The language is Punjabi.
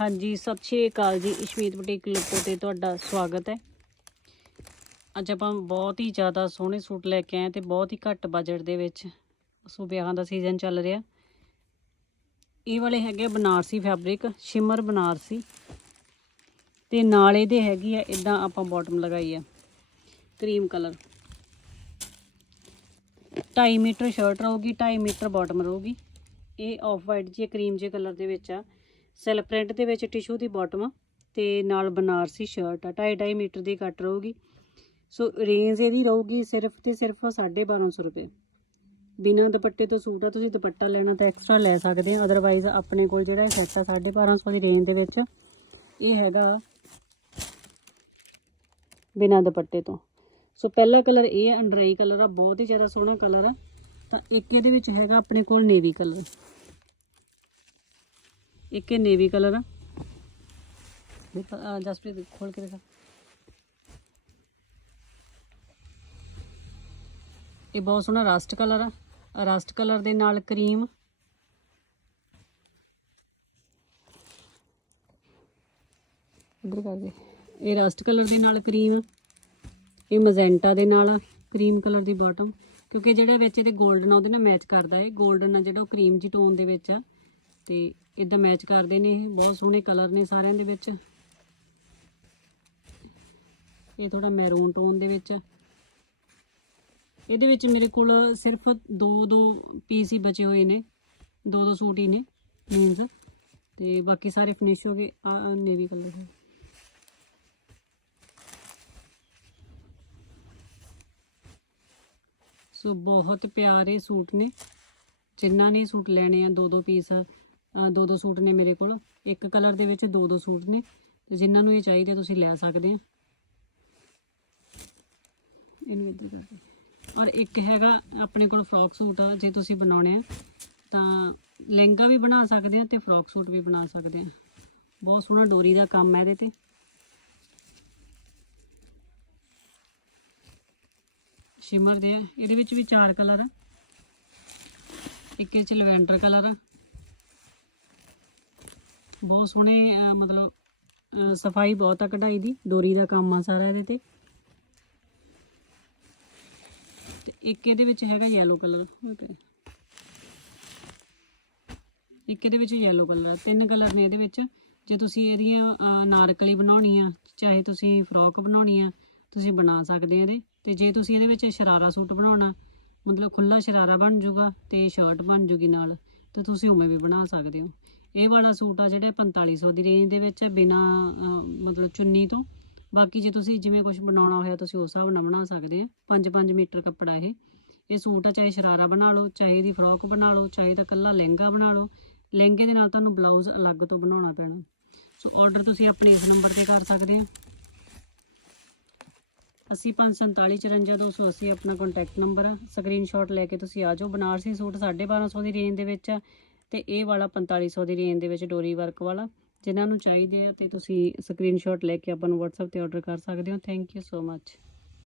ਹਾਂਜੀ, ਸਤਿ ਸ਼੍ਰੀ ਅਕਾਲ ਜੀ। ਇਸ਼ਮੀਤ ਬੁਟੀਕ ਲੁੱਪੋ ਤੇ ਤੁਹਾਡਾ ਸਵਾਗਤ ਹੈ। ਅੱਜ ਆਪਾਂ ਬਹੁਤ ਹੀ ਜ਼ਿਆਦਾ ਸੋਹਣੇ ਸੂਟ ਲੈ ਕੇ ਆਏ ਤੇ ਬਹੁਤ ਹੀ ਘੱਟ ਬਜਟ ਦੇ ਵਿੱਚ ਸੋ ਵਿਆਹਾਂ ਦਾ ਸੀਜ਼ਨ ਚੱਲ ਰਿਹਾ। ਇਹ ਵਾਲੇ ਹੈਗੇ ਬਨਾਰਸੀ ਫੈਬਰਿਕ ਸ਼ਿਮਰ ਬਨਾਰਸੀ। ਤੇ ਨਾਲੇ ਦੇ ਹੈਗੀ ਆ ਇਦਾਂ ਆਪਾਂ ਬਾਟਮ ਲਗਾਈ ਆ। ਕਰੀਮ ਕਲਰ 2.5 ਮੀਟਰ ਸ਼ਰਟ ਰਹੂਗੀ 2.5 ਮੀਟਰ ਬਾਟਮ ਰਹੂਗੀ। ਇਹ ਆਫ ਵਾਈਟ ਜੀ ਕਰੀਮ ਜੇ ਕਲਰ ਦੇ ਵਿੱਚ ਆ। ਸੈਲ ਪ੍ਰਿੰਟ ਦੇ ਵਿੱਚ ਟਿਸ਼ੂ ਦੀ ਬਾਟਮ ਤੇ ਨਾਲ ਬਨਾਰਸੀ ਸ਼ਰਟ ਆ 2.5 ਮੀਟਰ ਦੀ ਕੱਟ ਰਹੂਗੀ। ਸੋ ਰੇਂਜ ਇਹਦੀ ਰਹੂਗੀ ਸਿਰਫ ਤੇ ਸਿਰਫ 1250 ਰੁਪਏ। ਬਿਨਾਂ ਦੁਪੱਟੇ ਤੋਂ ਸੂਟ ਆ, ਤੁਸੀਂ ਦੁਪੱਟਾ ਲੈਣਾ ਤਾਂ ਐਕਸਟਰਾ ਲੈ ਸਕਦੇ ਆ ਅਦਰਵਾਈਜ਼ ਆਪਣੇ ਕੋਲ ਜਿਹੜਾ ਸੈੱਟ ਆ 1250 ਦੀ ਰੇਂਜ ਦੇ ਵਿੱਚ, ਇਹ ਹੈਗਾ ਬਿਨਾਂ ਦੁਪੱਟੇ ਤੋਂ। ਸੋ ਪਹਿਲਾ ਕਲਰ ਇਹ ਹੈ ਅੰਡਰਾਈ ਕਲਰ ਆ, ਬਹੁਤ ਹੀ ਜ਼ਿਆਦਾ ਸੋਹਣਾ ਕਲਰ ਆ। ਤਾਂ ਇੱਕ ਇਹਦੇ ਵਿੱਚ ਹੈਗਾ ਆਪਣੇ ਕੋਲ ਨੇਵੀ ਕਲਰ ਇੱਕ ਇਹ ਨੇਵੀ ਕਲਰ ਆ। ਜਸਪ੍ਰੀਤ ਖੋਲ ਕੇ ਦਿਖਾ। ਇਹ ਬਹੁਤ ਸੋਹਣਾ ਰਸਟ ਕਲਰ ਆ। ਰਸਟ ਕਲਰ ਦੇ ਨਾਲ ਕਰੀਮ ਇਧਰ ਕਰ ਦੇ। ਇਹ ਰਸਟ ਕਲਰ ਦੇ ਨਾਲ ਕਰੀਮ ਇਹ ਮਜ਼ੈਂਟਾ ਦੇ ਨਾਲ ਕਰੀਮ ਕਲਰ ਦੀ ਬਾਟਮ ਕਿਉਂਕਿ ਜਿਹੜਾ ਵਿੱਚ ਇਹਦੇ 골ਡਨ ਉਹਦੇ ਨਾਲ ਮੈਚ ਕਰਦਾ। ਹੈ 골ਡਨ ਆ ਜਿਹੜਾ ਉਹ ਕਰੀਮ ਜੀ ਟੋਨ ਦੇ ਵਿੱਚ ਆ। ਤੇ ਇਦਾਂ ਮੈਚ ਕਰਦੇ ਨੇ ਇਹ। ਬਹੁਤ ਸੋਹਣੇ ਕਲਰ ਨੇ ਸਾਰਿਆਂ ਦੇ ਵਿੱਚ। ਇਹ ਥੋੜਾ ਮੈਰੂਨ ਟੋਨ ਦੇ ਵਿੱਚ। ਇਹਦੇ ਵਿੱਚ ਮੇਰੇ ਕੋਲ ਸਿਰਫ ਦੋ ਦੋ ਪੀਸ ਹੀ ਬਚੇ ਹੋਏ ਨੇ। ਦੋ ਦੋ ਸੂਟ ਹੀ ਨੇ ਮੀਨਸ ਤੇ ਬਾਕੀ ਸਾਰੇ ਫਿਨਿਸ਼ ਹੋ ਗਏ। ਆ ਨੇਵੀ ਕਲਰ ਹੈ ਸੋ ਬਹੁਤ ਪਿਆਰੇ ਸੂਟ ਨੇ। ਜਿਨ੍ਹਾਂ ਨੇ ਸੂਟ ਲੈਣੇ ਆ ਦੋ ਦੋ ਪੀਸ ਦੋ ਦੋ ਸੂਟ ਨੇ ਮੇਰੇ ਕੋਲ। ਇੱਕ ਕਲਰ ਦੇ ਵਿੱਚ ਦੋ ਦੋ ਸੂਟ ਨੇ। ਤੇ ਜਿਨ੍ਹਾਂ ਨੂੰ ਇਹ ਚਾਹੀਦੇ ਤੁਸੀਂ ਲੈ ਸਕਦੇ ਆ ਇਹਨੂੰ ਇੱਧਰ ਕਰ ਔਰ ਇੱਕ ਹੈਗਾ ਆਪਣੇ ਕੋਲ ਫਰੋਕ ਸੂਟ ਆ, ਜੇ ਤੁਸੀਂ ਬਣਾਉਣੇ ਆ, ਤਾਂ ਲਹਿੰਗਾ ਵੀ ਬਣਾ ਸਕਦੇ ਆ ਤੇ ਫਰੋਕ ਸੂਟ ਵੀ ਬਣਾ ਸਕਦੇ ਆ ਬਹੁਤ ਸੋਹਣਾ ਡੋਰੀ ਦਾ ਕੰਮ ਹੈ ਇਹਦੇ ਤੇ। ਸ਼ਿਮਰ ਦੇ ਆ। ਇਹਦੇ ਵਿੱਚ ਵੀ ਚਾਰ ਕਲਰ ਆ। ਇੱਕ ਇਹ ਚ ਲਵੈਂਡਰ ਕਲਰ ਆ। ਬਹੁਤ ਸੋਹਣੇ ਅਹ ਮਤਲਬ ਸਫ਼ਾਈ ਬਹੁਤ ਆ ਕਢਾਈ ਦੀ ਡੋਰੀ ਦਾ ਕੰਮ ਆ ਸਾਰਾ ਇਹਦੇ ਤੇ। ਤੇ ਇੱਕ ਇਹਦੇ ਵਿੱਚ ਹੈਗਾ yellow ਕਲਰ ਇੱਕ ਇਹਦੇ ਵਿੱਚ yellow ਕਲਰ ਆ। ਤਿੰਨ ਕਲਰ ਨੇ ਇਹਦੇ ਵਿੱਚ। ਜੇ ਤੁਸੀਂ ਇਹਦੀਆਂ ਅਹ, ਨਾਰਕਲੀ ਬਣਾਉਣੀ ਆ ਚਾਹੇ ਤੁਸੀਂ ਫਰੋਕ ਬਣਾਉਣੀ ਆ ਤੁਸੀਂ ਬਣਾ ਸਕਦੇ ਆ ਇਹਦੇ। ਤੇ ਜੇ ਤੁਸੀਂ ਇਹਦੇ ਵਿੱਚ ਸ਼ਰਾਰਾ ਸੂਟ ਬਣਾਉਣਾ ਮਤਲਬ ਖੁੱਲਾ ਸ਼ਰਾਰਾ ਬਣ ਜਾਊਗਾ ਤੇ ਸ਼ਰਟ ਬਣ ਜੂਗੀ ਨਾਲ ਤੇ ਤੁਸੀਂ ਉਵੇਂ ਵੀ ਬਣਾ ਸਕਦੇ ਹੋ। ਇਹ ਵਾਲਾ ਸੂਟ ਆ ਜਿਹੜਾ 4500 ਦੀ ਰੇਂਜ ਦੇ ਵਿੱਚ ਬਿਨਾ ਮਤਲਬ ਚੁੰਨੀ ਤੋਂ। ਬਾਕੀ ਜੇ ਤੁਸੀਂ ਜਿਵੇਂ ਕੁਝ ਬਣਾਉਣਾ ਹੋਇਆ, ਤੁਸੀਂ ਉਸ ਹਿਸਾਬ ਨਾਲ ਬਣਾ ਸਕਦੇ ਆ। 5-5 ਮੀਟਰ ਕੱਪੜਾ ਇਹ। ਇਹ ਸੂਟ ਆ, ਚਾਹੇ ਸ਼ਰਾਰਾ ਬਣਾ ਲਓ, ਚਾਹੇ ਇਹਦੀ ਫਰੋਕ ਬਣਾ ਲਓ, ਚਾਹੇ ਤਾਂ ਕੱਲਾ ਲਹਿੰਗਾ ਬਣਾ ਲਓ। ਲਹਿੰਗੇ ਦੇ ਨਾਲ ਤੁਹਾਨੂੰ ਬਲਾਊਜ਼ ਅਲੱਗ ਤੋਂ ਬਣਾਉਣਾ ਪੈਣਾ। ਸੋ ਆਰਡਰ ਤੁਸੀਂ ਆਪਣੇ ਇਸ ਨੰਬਰ ਤੇ ਕਰ ਸਕਦੇ ਆ। 854745280 ਆਪਣਾ ਕੰਟੈਕਟ ਨੰਬਰ ਆ। ਸਕਰੀਨਸ਼ਾਟ ਲੈ ਕੇ ਤੁਸੀਂ ਆ ਜਾਓ। ਬਨਾਰਸੀ ਸੂਟ 1250 ਦੀ ਰੇਂਜ ਦੇ ਵਿੱਚ ਆ। ਤੇ ਇਹ ਵਾਲਾ 4500 ਦੀ ਰੇਂਜ ਦੇ ਵਿੱਚ ਡੋਰੀ ਵਰਕ ਵਾਲਾ, ਜਿਨ੍ਹਾਂ ਨੂੰ ਚਾਹੀਦੇ ਆ ਤੇ ਤੁਸੀਂ ਸਕਰੀਨਸ਼ਾਟ ਲੈ ਕੇ ਆਪਾਂ ਨੂੰ WhatsApp ਤੇ ਆਰਡਰ ਕਰ ਸਕਦੇ ਹੋ। Thank you so much